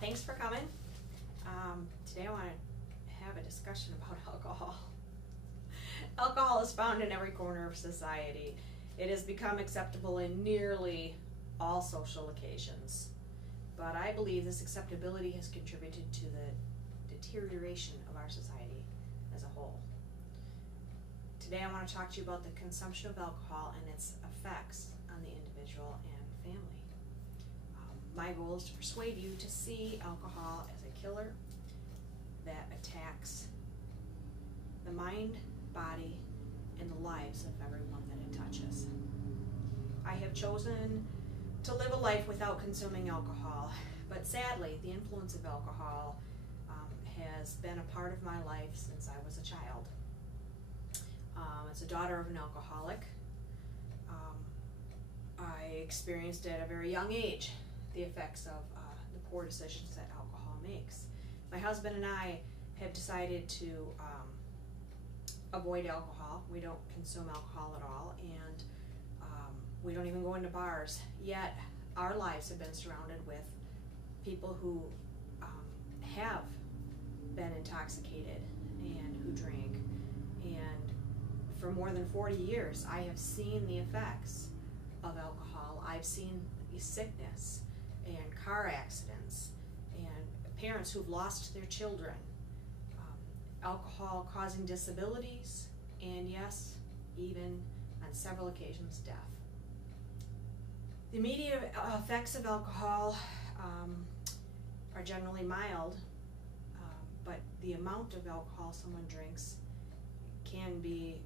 Thanks for coming. Today I want to have a discussion about alcohol. Alcohol is found in every corner of society. It has become acceptable in nearly all social occasions. But I believe this acceptability has contributed to the deterioration of our society as a whole. Today I want to talk to you about the consumption of alcohol and its effects on the individual and family. My goal is to persuade you to see alcohol as a killer that attacks the mind, body, and the lives of everyone that it touches. I have chosen to live a life without consuming alcohol, but sadly, the influence of alcohol has been a part of my life since I was a child. As a daughter of an alcoholic, I experienced at a very young age the effects of the poor decisions that alcohol makes. My husband and I have decided to avoid alcohol. We don't consume alcohol at all, and we don't even go into bars. Yet our lives have been surrounded with people who have been intoxicated and who drink. And for more than 40 years, I have seen the effects of alcohol. I've seen sickness and car accidents and parents who've lost their children, alcohol causing disabilities, and yes, even on several occasions, death. The immediate effects of alcohol are generally mild, but the amount of alcohol someone drinks can be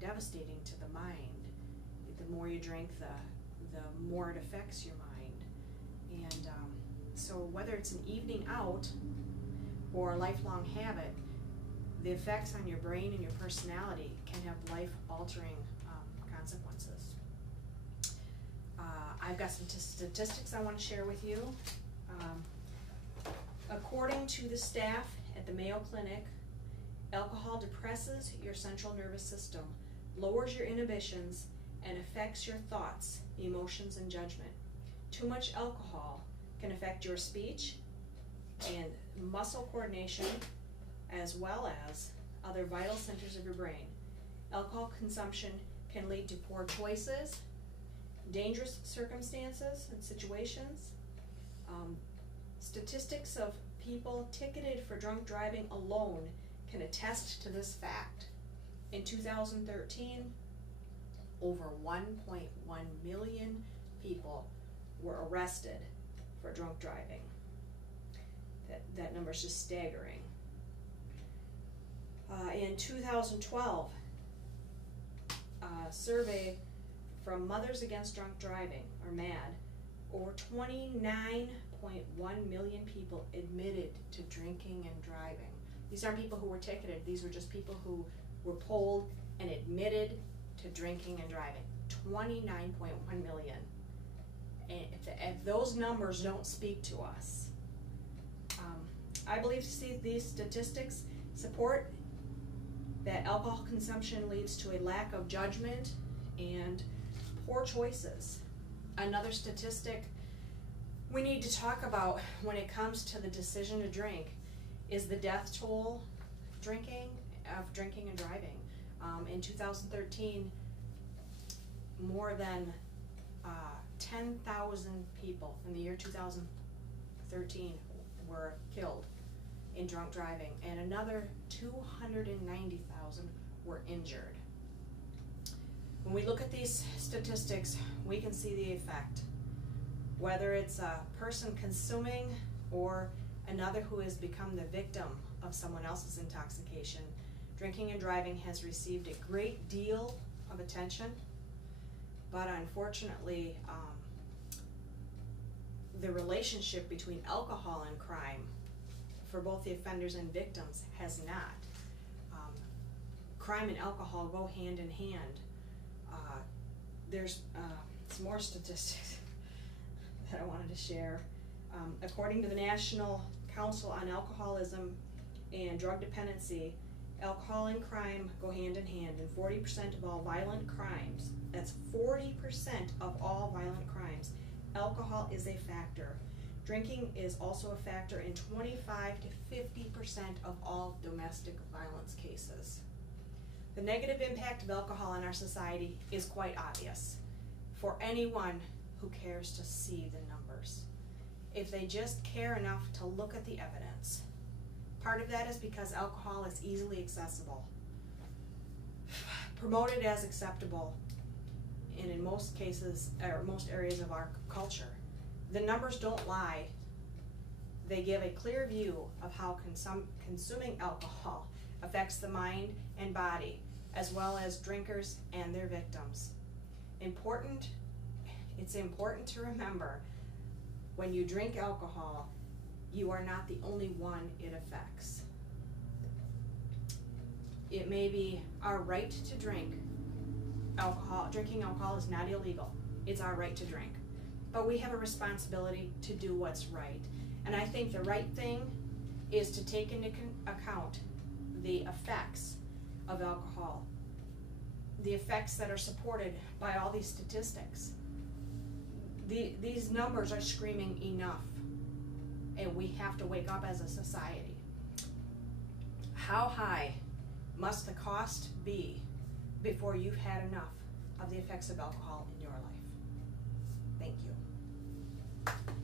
devastating to the mind. The more you drink, the more it affects your mind. And so whether it's an evening out or a lifelong habit, the effects on your brain and your personality can have life-altering consequences. I've got some statistics I want to share with you. According to the staff at the Mayo Clinic, alcohol depresses your central nervous system, lowers your inhibitions, and affects your thoughts, emotions, and judgment. Too much alcohol can affect your speech and muscle coordination, as well as other vital centers of your brain. Alcohol consumption can lead to poor choices, dangerous circumstances and situations. Statistics of people ticketed for drunk driving alone can attest to this fact. In 2013, over 1.1 million people were arrested for drunk driving. That number is just staggering. In 2012, a survey from Mothers Against Drunk Driving, or MADD, over 29.1 million people admitted to drinking and driving. These aren't people who were ticketed, these were just people who were polled and admitted to drinking and driving. 29.1 million. And if those numbers don't speak to us, I believe these statistics support that alcohol consumption leads to a lack of judgment and poor choices. Another statistic we need to talk about when it comes to the decision to drink is the death toll of drinking and driving. In 2013, more than 10,000 people in the year 2013 were killed in drunk driving, and another 290,000 were injured. When we look at these statistics, we can see the effect. Whether it's a person consuming or another who has become the victim of someone else's intoxication, drinking and driving has received a great deal of attention, but unfortunately, the relationship between alcohol and crime for both the offenders and victims has not. Crime and alcohol go hand in hand. There's some more statistics that I wanted to share. According to the National Council on Alcoholism and Drug Dependency, alcohol and crime go hand in hand, and 40% of all violent crimes, that's 40% of all violent crimes, alcohol is a factor. Drinking is also a factor in 25 to 50% of all domestic violence cases. The negative impact of alcohol on our society is quite obvious for anyone who cares to see the numbers. If they just care enough to look at the evidence. Part of that is because alcohol is easily accessible, promoted as acceptable, and in most cases, or most areas of our culture. The numbers don't lie. They give a clear view of how consuming alcohol affects the mind and body, as well as drinkers and their victims. It's important to remember, when you drink alcohol, you are not the only one it affects. It may be our right to drink alcohol. Drinking alcohol is not illegal. It's our right to drink. But we have a responsibility to do what's right. And I think the right thing is to take into account the effects of alcohol, the effects that are supported by all these statistics. These numbers are screaming enough, and we have to wake up as a society. How high must the cost be before you've had enough of the effects of alcohol in your life? Thank you.